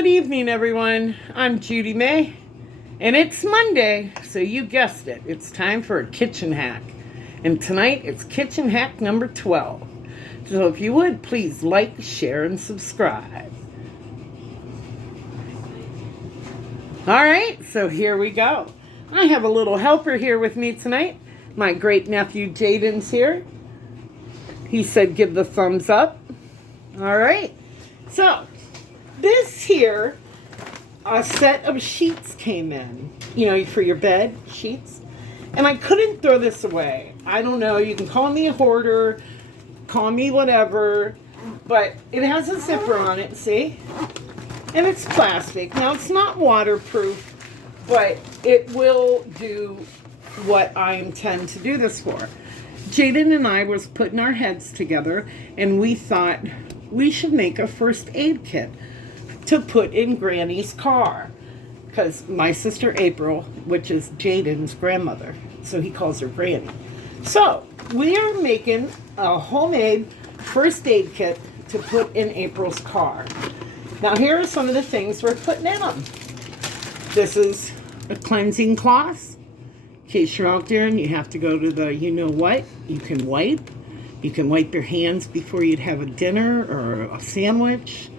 Good evening, everyone. I'm Judy May, and it's Monday, so you guessed it. It's time for a kitchen hack. And tonight, it's kitchen hack number 12. So if you would, please like, share, and subscribe. All right, so here we go. I have a little helper here with me tonight. My great nephew Jaden's here. He said give the thumbs up. All right, so this here, a set of sheets came in, for your bed sheets. And I couldn't throw this away. I don't know, you can call me a hoarder, call me whatever, but it has a zipper on it, see? And it's plastic. Now, it's not waterproof, but it will do what I intend to do this for. Jaden and I was putting our heads together, and we thought we should make a first aid kit to put in Granny's car. Because my sister April, which is Jaden's grandmother, so he calls her Granny. So, we are making a homemade first aid kit to put in April's car. Now, here are some of the things we're putting in them. This is a cleansing cloth. In case you're out there and you have to go to the you-know-what, you can wipe. You can wipe your hands before you'd have a dinner or a sandwich.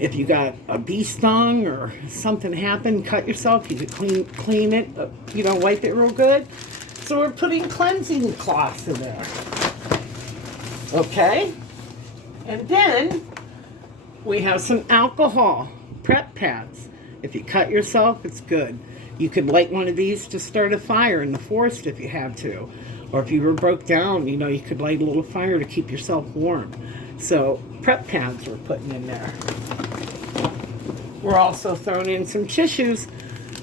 If you got a bee stung or something happened, cut yourself, you could clean it, wipe it real good. So we're putting cleansing cloths in there. Okay? And then we have some alcohol prep pads. If you cut yourself, it's good. You could light one of these to start a fire in the forest if you have to. Or if you were broke down, you could light a little fire to keep yourself warm. So prep pads we're putting in there. We're also throwing in some tissues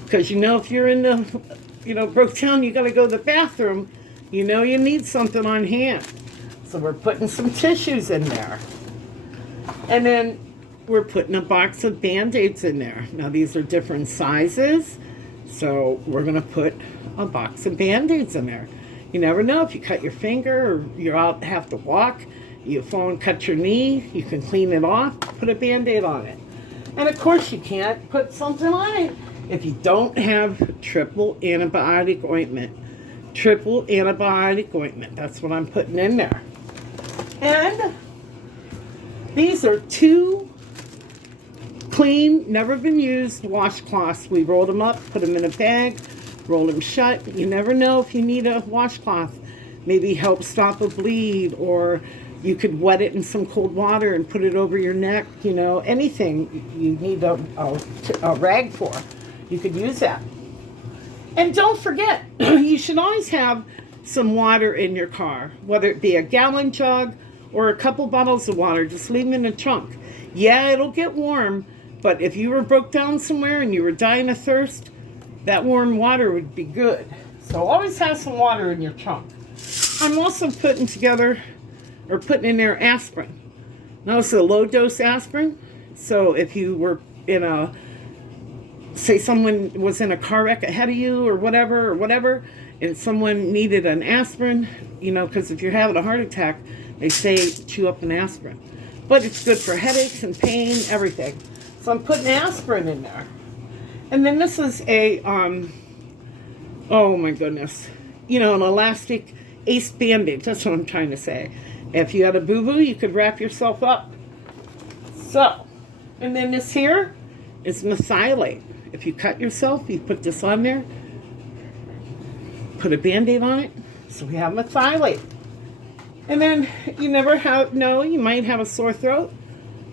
because if you're in the, broke down, you got to go to the bathroom, you need something on hand. So we're putting some tissues in there. And then we're putting a box of Band-Aids in there. Now these are different sizes, so we're going to put a box of Band-Aids in there. You never know if you cut your finger or you're out, have to walk, you fall and cut your knee, you can clean it off, put a Band-Aid on it. And of course you can't put something on it if you don't have triple antibiotic ointment. Triple antibiotic ointment, that's what I'm putting in there. And these are 2 clean, never been used washcloths. We rolled them up, put them in a bag, roll them shut. You never know if you need a washcloth. Maybe help stop a bleed, or you could wet it in some cold water and put it over your neck. Anything you need a rag for, you could use that. And don't forget, you should always have some water in your car, whether it be a gallon jug or a couple bottles of water. Just leave them in the trunk. Yeah, it'll get warm, but if you were broke down somewhere and you were dying of thirst, that warm water would be good. So always have some water in your trunk. I'm also putting in there aspirin. Now it's a low dose aspirin. So if you were say someone was in a car wreck ahead of you or whatever, and someone needed an aspirin, because if you're having a heart attack, they say chew up an aspirin. But it's good for headaches and pain, everything. So I'm putting aspirin in there. And then this is an elastic ace bandage. That's what I'm trying to say. If you had a boo-boo, you could wrap yourself up. So, and then this here is methylate. If you cut yourself, you put this on there, put a Band-Aid on it. So we have methylate. And then you you might have a sore throat.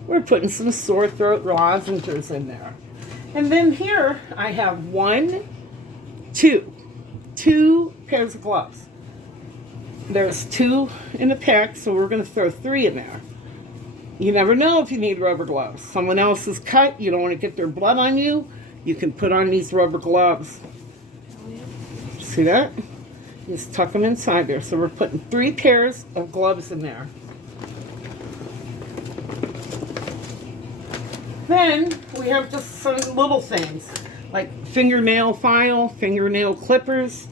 We're putting some sore throat lozenges in there. And then here I have two pairs of gloves. There's 2 in a pack, so we're going to throw 3 in there. You never know if you need rubber gloves. Someone else is cut, you don't want to get their blood on you, you can put on these rubber gloves. See that? Just tuck them inside there. So we're putting 3 pairs of gloves in there. Then we have just some little things like fingernail file, fingernail clippers.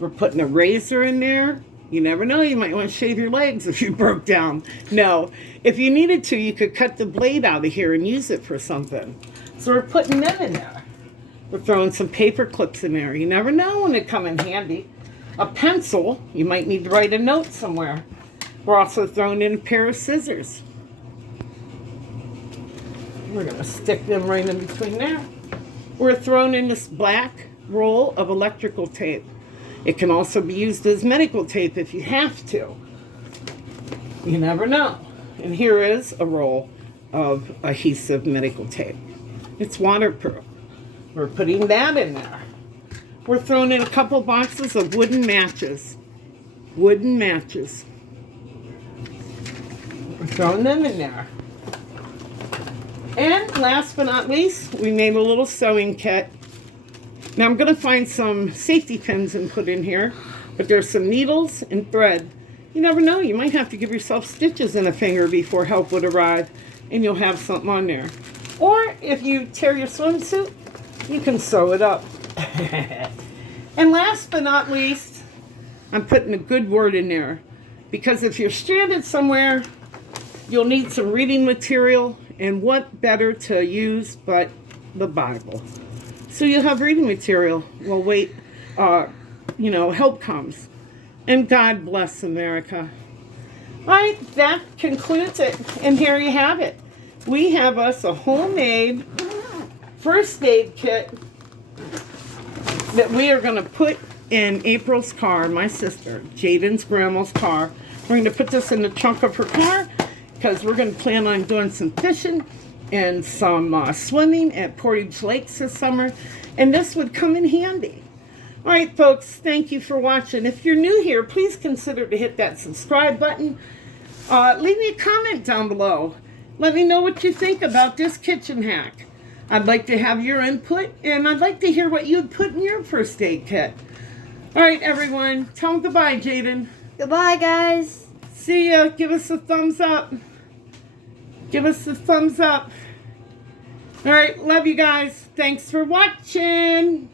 We're putting a razor in there. You never know, you might want to shave your legs if you broke down. No, if you needed to, you could cut the blade out of here and use it for something. So we're putting them in there. We're throwing some paper clips in there. You never know when they come in handy. A pencil, you might need to write a note somewhere. We're also throwing in a pair of scissors. We're going to stick them right in between there. We're throwing in this black roll of electrical tape. It can also be used as medical tape if you have to. You never know. And here is a roll of adhesive medical tape. It's waterproof. We're putting that in there. We're throwing in a couple boxes of wooden matches. Wooden matches. We're throwing them in there. And last but not least, we made a little sewing kit. Now I'm going to find some safety pins and put in here, but there's some needles and thread. You never know, you might have to give yourself stitches in a finger before help would arrive, and you'll have something on there. Or if you tear your swimsuit, you can sew it up. And last but not least, I'm putting a good word in there, because if you're stranded somewhere, you'll need some reading material, and what better to use but the Bible. So you'll have reading material. Well, wait, help comes. And God bless America. All right, that concludes it. And here you have it. We have us a homemade first aid kit that we are going to put in April's car, my sister, Jaden's grandma's car. We're going to put this in the trunk of her car because we're going to plan on doing some fishing and some swimming at Portage Lakes this summer, and this would come in handy. All right, folks, thank you for watching. If you're new here, please consider to hit that subscribe button. Leave me a comment down below. Let me know what you think about this kitchen hack. I'd like to have your input, and I'd like to hear what you'd put in your first aid kit. All right, everyone, tell them goodbye, Jaden. Goodbye, guys. See ya. Give us a thumbs up. Give us a thumbs up. All right, love you guys. Thanks for watching.